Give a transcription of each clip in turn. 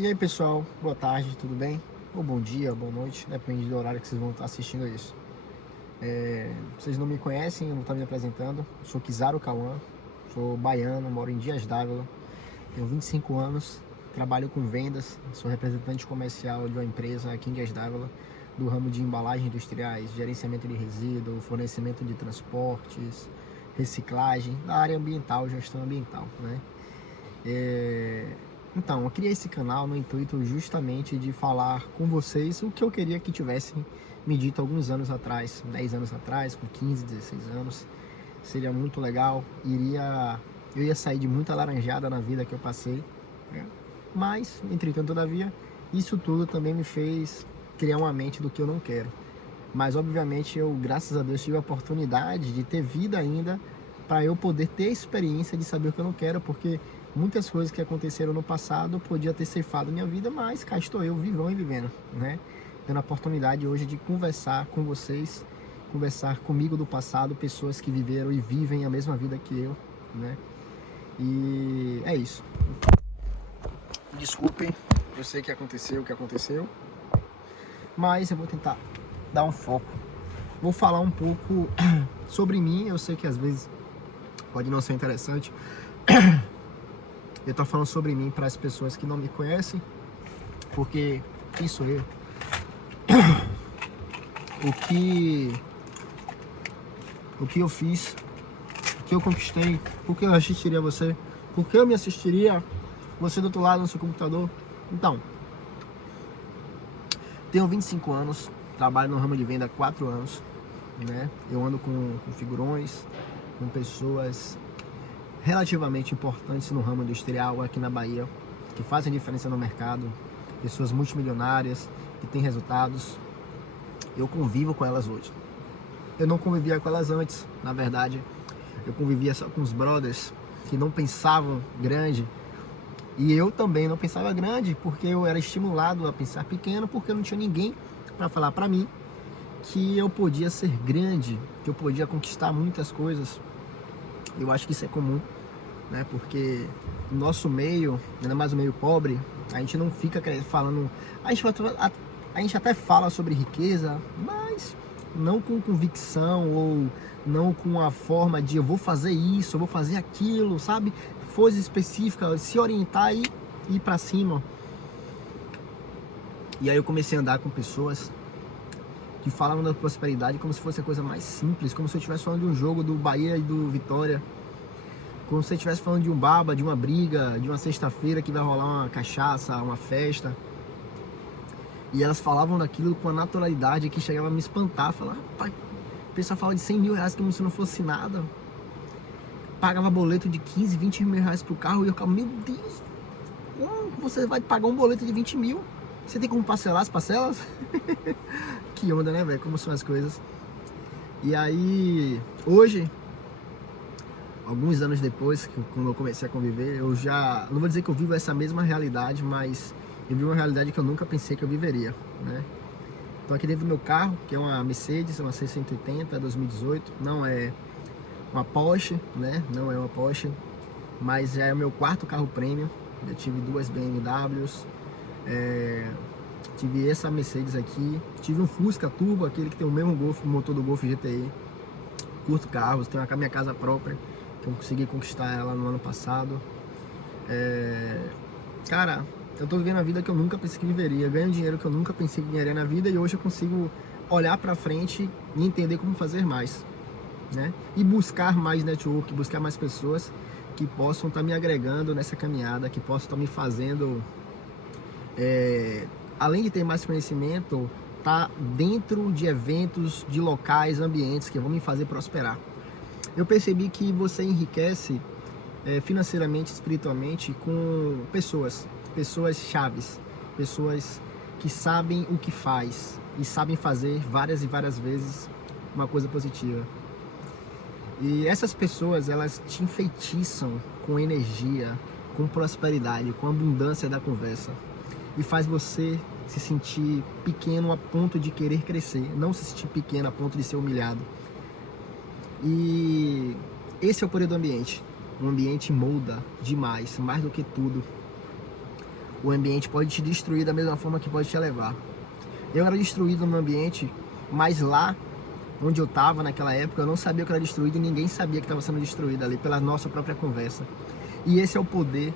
E aí pessoal, boa tarde, tudo bem? Ou bom dia, boa noite, depende do horário que vocês vão estar assistindo isso. Vocês não me conhecem, eu não estou me apresentando, eu sou Kizaru Cauã, sou baiano, moro em Dias d'Ávila, tenho 25 anos, trabalho com vendas, sou representante comercial de uma empresa aqui em Dias d'Ávila, do ramo de embalagens industriais, gerenciamento de resíduo, fornecimento de transportes, reciclagem, da área ambiental, gestão ambiental, né? Então, eu criei esse canal no intuito justamente de falar com vocês o que eu queria que tivessem me dito alguns anos atrás, 10 anos atrás, com 15, 16 anos. Seria muito legal, eu ia sair de muita laranjada na vida que eu passei, né? Mas, entretanto, todavia, isso tudo também me fez criar uma mente do que eu não quero. Mas, obviamente, eu, graças a Deus, tive a oportunidade de ter vida ainda para eu poder ter a experiência de saber o que eu não quero, porque muitas coisas que aconteceram no passado podia ter ceifado minha vida, mas cá estou eu, vivão e vivendo, né? Tendo a oportunidade hoje de conversar com vocês, conversar comigo do passado, pessoas que viveram e vivem a mesma vida que eu, né? E é isso. Desculpem, eu sei que aconteceu o que aconteceu, mas eu vou tentar dar um foco. Vou falar um pouco sobre mim, eu sei que às vezes pode não ser interessante. Eu tô falando sobre mim para as pessoas que não me conhecem, porque quem sou eu? O que eu fiz, o que eu conquistei, por que eu assistiria você, por que eu me assistiria você do outro lado no seu computador. Então, tenho 25 anos, trabalho no ramo de venda há 4 anos, né? Eu ando com figurões, com pessoas relativamente importantes no ramo industrial aqui na Bahia, que fazem diferença no mercado, pessoas multimilionárias, que têm resultados. Eu convivo com elas hoje. Eu não convivia com elas antes, na verdade. Eu convivia só com os brothers que não pensavam grande. E eu também não pensava grande, porque eu era estimulado a pensar pequeno, porque eu não tinha ninguém para falar para mim que eu podia ser grande, que eu podia conquistar muitas coisas. Eu acho que isso é comum, né? Porque no nosso meio, ainda mais o meio pobre, a gente não fica falando. A gente até fala sobre riqueza, mas não com convicção ou não com a forma de eu vou fazer isso, eu vou fazer aquilo, sabe? Coisa específica, se orientar e ir pra cima. E aí eu comecei a andar com pessoas que falavam da prosperidade como se fosse a coisa mais simples, como se eu estivesse falando de um jogo do Bahia e do Vitória, como se eu estivesse falando de um baba, de uma briga, de uma sexta-feira que vai rolar uma cachaça, uma festa. E elas falavam daquilo com a naturalidade que chegava a me espantar, falar, rapaz, o pessoal fala de 100 mil reais como se não fosse nada, pagava boleto de 15, 20 mil reais pro carro, e eu ficava, meu Deus, como você vai pagar um boleto de 20 mil? Você tem como parcelar as parcelas? Que onda, né, velho? Como são as coisas. E aí, hoje, alguns anos depois, quando eu comecei a conviver, eu já, não vou dizer que eu vivo essa mesma realidade, mas eu vivo uma realidade que eu nunca pensei que eu viveria, né? Tô aqui dentro do meu carro, que é uma Mercedes, uma C180 2018, não é uma Porsche, né? Não é uma Porsche, mas já é o meu quarto carro premium. Eu tive duas BMWs, tive essa Mercedes aqui, tive um Fusca Turbo, aquele que tem o mesmo Golf, motor do Golf GTI. Curto carros, tenho a minha casa própria, que eu consegui conquistar ela no ano passado. Cara, eu tô vivendo a vida que eu nunca pensei que viveria, ganho dinheiro que eu nunca pensei que ganharia na vida, e hoje eu consigo olhar pra frente e entender como fazer mais, né? E buscar mais network, buscar mais pessoas que possam estar me agregando nessa caminhada, que possam estar me fazendo, além de ter mais conhecimento, tá dentro de eventos, de locais, ambientes que vão me fazer prosperar. Eu percebi que você enriquece financeiramente, espiritualmente, com pessoas chaves, pessoas que sabem o que faz e sabem fazer várias e várias vezes uma coisa positiva. E essas pessoas, elas te enfeitiçam com energia, com prosperidade, com abundância da conversa. E faz você se sentir pequeno a ponto de querer crescer, não se sentir pequeno a ponto de ser humilhado. E esse é o poder do ambiente. O ambiente molda demais, mais do que tudo. O ambiente pode te destruir da mesma forma que pode te elevar. Eu era destruído no meu ambiente, mas lá onde eu estava naquela época, eu não sabia que eu era destruído e ninguém sabia que estava sendo destruído ali pela nossa própria conversa. E esse é o poder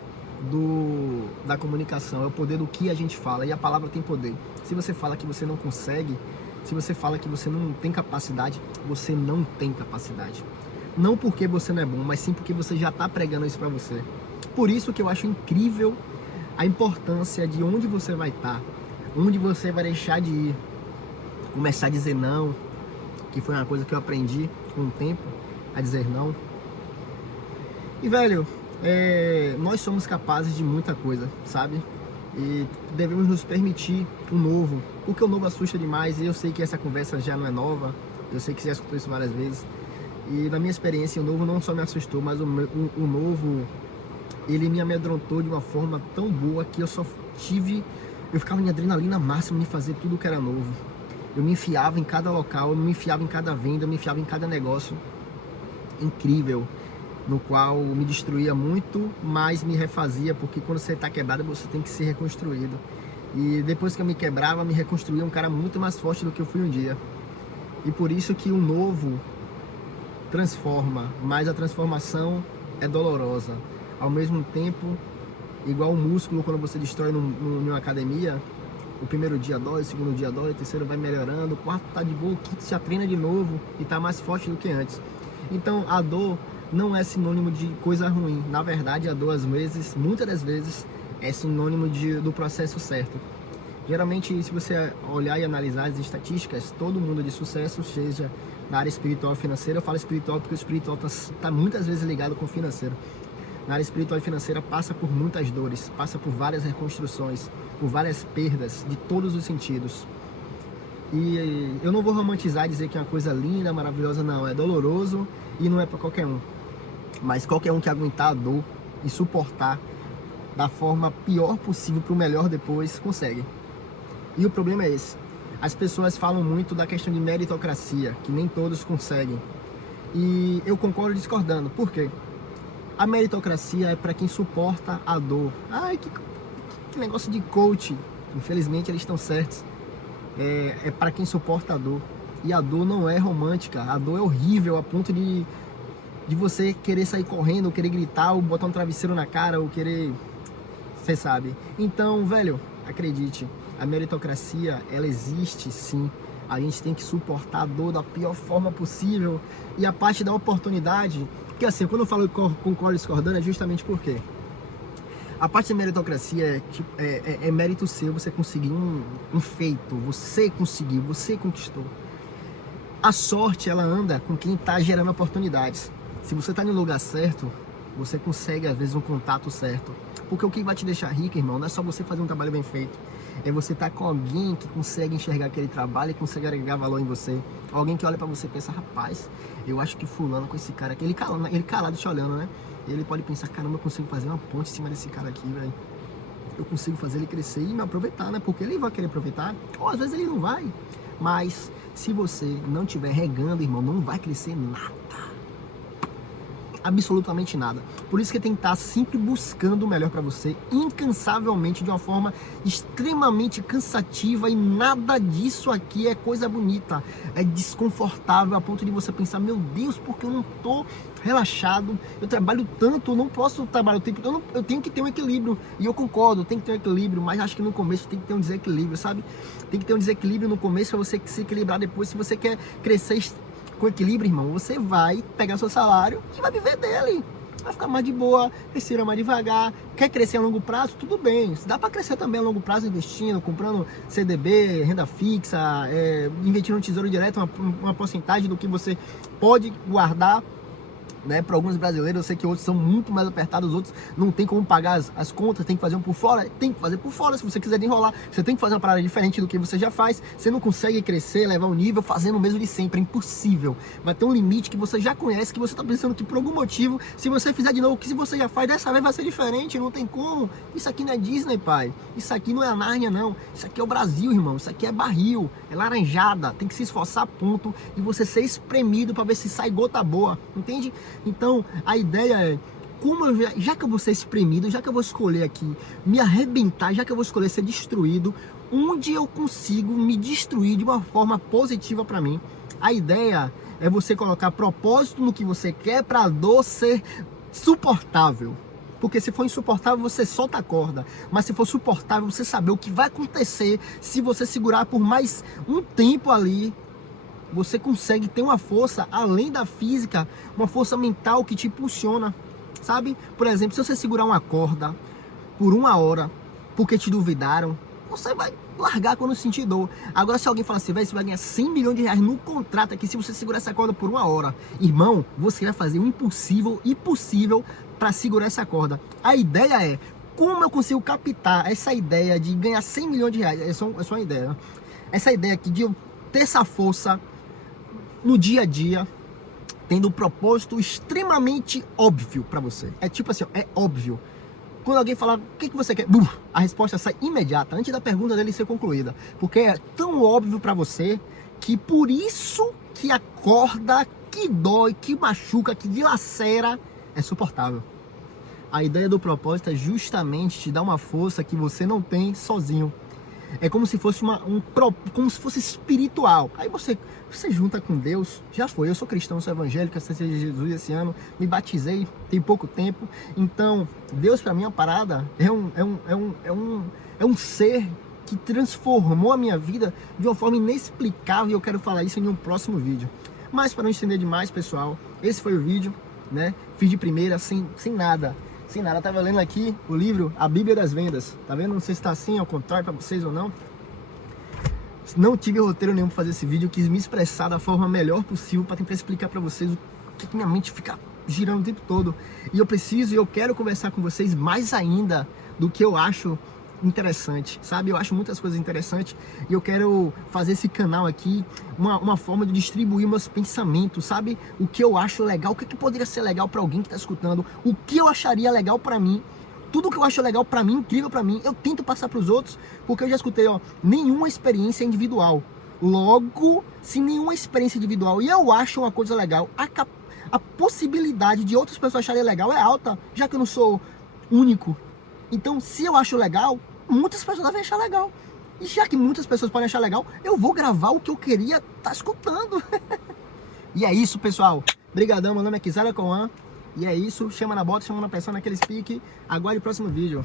da comunicação, é o poder do que a gente fala, e a palavra tem poder. Se você fala que você não consegue, se você fala que você não tem capacidade, você não tem capacidade. Não porque você não é bom, mas sim porque você já está pregando isso para você. Por isso que eu acho incrível a importância de onde você vai estar, onde você vai deixar de ir, começar a dizer não, que foi uma coisa que eu aprendi com o tempo, a dizer não. E velho, nós somos capazes de muita coisa, sabe? E devemos nos permitir o novo, porque o novo assusta demais. E eu sei que essa conversa já não é nova, eu sei que você já escutou isso várias vezes. E na minha experiência, o novo não só me assustou, mas o novo, ele me amedrontou de uma forma tão boa que eu ficava em adrenalina máxima em fazer tudo que era novo. Eu me enfiava em cada local, eu me enfiava em cada venda, eu me enfiava em cada negócio incrível, no qual me destruía muito, mas me refazia, porque quando você está quebrado, você tem que ser reconstruído. E depois que eu me quebrava, me reconstruía um cara muito mais forte do que eu fui um dia. E por isso que o novo transforma, mas a transformação é dolorosa. Ao mesmo tempo, igual o músculo, quando você destrói numa academia, o primeiro dia dói, o segundo dia dói, o terceiro vai melhorando, o quarto tá de boa, o quinto já treina de novo e tá mais forte do que antes. Então a dor não é sinônimo de coisa ruim. Na verdade, a dor às vezes, muitas das vezes, é sinônimo do processo certo. Geralmente, se você olhar e analisar as estatísticas, todo mundo de sucesso, seja na área espiritual ou financeira, eu falo espiritual porque o espiritual tá muitas vezes ligado com o financeiro. Na área espiritual e financeira passa por muitas dores, passa por várias reconstruções, por várias perdas de todos os sentidos. E eu não vou romantizar e dizer que é uma coisa linda, maravilhosa, não. É doloroso e não é para qualquer um. Mas qualquer um que aguentar a dor e suportar da forma pior possível para o melhor depois, consegue. E o problema é esse. As pessoas falam muito da questão de meritocracia, que nem todos conseguem. E eu concordo discordando. Por quê? A meritocracia é para quem suporta a dor. Ai, que negócio de coach. Infelizmente eles estão certos. É para quem suporta a dor. E a dor não é romântica. A dor é horrível a ponto de você querer sair correndo, ou querer gritar, ou botar um travesseiro na cara, ou querer... Você sabe. Então, velho, acredite. A meritocracia, ela existe sim. A gente tem que suportar a dor da pior forma possível. E a parte da oportunidade... Porque assim, quando eu falo concordo discordando, é justamente porque a parte da meritocracia é mérito seu, você conseguir um feito, você conseguiu, você conquistou. A sorte, ela anda com quem está gerando oportunidades. Se você está no lugar certo, você consegue às vezes um contato certo. Porque o que vai te deixar rico, irmão, não é só você fazer um trabalho bem feito. É você estar com alguém que consegue enxergar aquele trabalho e consegue agregar valor em você. Alguém que olha pra você e pensa, rapaz, eu acho que fulano com esse cara aqui, ele calado te olhando, né? Ele pode pensar, caramba, eu consigo fazer uma ponte em cima desse cara aqui, velho. Eu consigo fazer ele crescer e me aproveitar, né? Porque ele vai querer aproveitar, ou às vezes ele não vai. Mas se você não estiver regando, irmão, não vai crescer nada. Absolutamente nada. Por isso que tem que estar sempre buscando o melhor para você, incansavelmente, de uma forma extremamente cansativa, e nada disso aqui é coisa bonita, é desconfortável a ponto de você pensar, meu Deus, porque eu não tô relaxado, eu trabalho tanto, eu não posso trabalhar o tempo todo, eu tenho que ter um equilíbrio, e eu concordo, tem que ter um equilíbrio, mas acho que no começo tem que ter um desequilíbrio, sabe? Tem que ter um desequilíbrio no começo para você se equilibrar depois. Se você quer crescer com equilíbrio, irmão, você vai pegar seu salário e vai viver dele. Vai ficar mais de boa, respira mais devagar. Quer crescer a longo prazo? Tudo bem. Dá para crescer também a longo prazo investindo, comprando CDB, renda fixa, investindo no tesouro direto, uma porcentagem do que você pode guardar. Né, para alguns brasileiros, eu sei que outros são muito mais apertados, outros não tem como pagar as contas, tem que fazer um por fora, tem que fazer por fora. Se você quiser enrolar, você tem que fazer uma parada diferente do que você já faz. Você não consegue crescer, levar o nível fazendo o mesmo de sempre, é impossível. Vai ter um limite que você já conhece, que você está pensando que por algum motivo, se você fizer de novo o que você já faz, dessa vez vai ser diferente, não tem como. Isso aqui não é Disney, pai, isso aqui não é a Nárnia, não, isso aqui é o Brasil, irmão, isso aqui é barril, é laranjada, tem que se esforçar a ponto e você ser espremido para ver se sai gota boa, entende? Então, a ideia é já que eu vou ser espremido, já que eu vou escolher aqui me arrebentar, já que eu vou escolher ser destruído, onde eu consigo me destruir de uma forma positiva para mim? A ideia é você colocar propósito no que você quer para a dor ser suportável. Porque se for insuportável, você solta a corda. Mas se for suportável, você saber o que vai acontecer se você segurar por mais um tempo ali. Você consegue ter uma força além da física, uma força mental que te impulsiona, sabe? Por exemplo, se você segurar uma corda por 1 hora, porque te duvidaram, você vai largar quando sentir dor. Agora, se alguém falar assim, velho, você vai ganhar 100 milhões de reais no contrato aqui se você segurar essa corda por 1 hora. Irmão, você vai fazer o impossível para segurar essa corda. A ideia é, como eu consigo captar essa ideia de ganhar 100 milhões de reais? É só uma ideia, né? Essa ideia aqui de eu ter essa força no dia a dia, tendo um propósito extremamente óbvio para você. É tipo assim, é óbvio. Quando alguém falar, o que você quer? A resposta sai imediata, antes da pergunta dele ser concluída. Porque é tão óbvio para você, que por isso que a corda que dói, que machuca, que dilacera, é suportável. A ideia do propósito é justamente te dar uma força que você não tem sozinho. É como se fosse como se fosse espiritual. Aí você junta com Deus. Já foi, eu sou cristão, sou evangélico, aceitei Jesus esse ano, me batizei tem pouco tempo. Então, Deus para mim é uma parada, é um ser que transformou a minha vida de uma forma inexplicável, e eu quero falar isso em um próximo vídeo. Mas para não estender demais, pessoal, esse foi o vídeo, né? Fiz de primeira, sem nada. Sem nada, eu tava lendo aqui o livro A Bíblia das Vendas. Tá vendo? Não sei se tá assim, ao contrário pra vocês ou não. Não tive roteiro nenhum pra fazer esse vídeo. Eu quis me expressar da forma melhor possível pra tentar explicar pra vocês o que minha mente fica girando o tempo todo. E eu quero conversar com vocês mais ainda do que eu acho interessante, sabe? Eu acho muitas coisas interessantes e eu quero fazer esse canal aqui uma forma de distribuir meus pensamentos, sabe? O que eu acho legal, o que poderia ser legal para alguém que tá escutando, o que eu acharia legal para mim. Tudo que eu acho legal para mim, incrível para mim, eu tento passar para os outros, porque eu já escutei, ó, nenhuma experiência é individual. Logo, se nenhuma experiência individual e eu acho uma coisa legal, a possibilidade de outras pessoas acharem legal é alta, já que eu não sou único. Então, se eu acho legal, muitas pessoas devem achar legal. E já que muitas pessoas podem achar legal, eu vou gravar o que eu queria estar escutando. E é isso, pessoal. Brigadão, meu nome é Kizara Coan. E é isso, chama na bota, chama na pessoa naquele speak. Aguarde o próximo vídeo.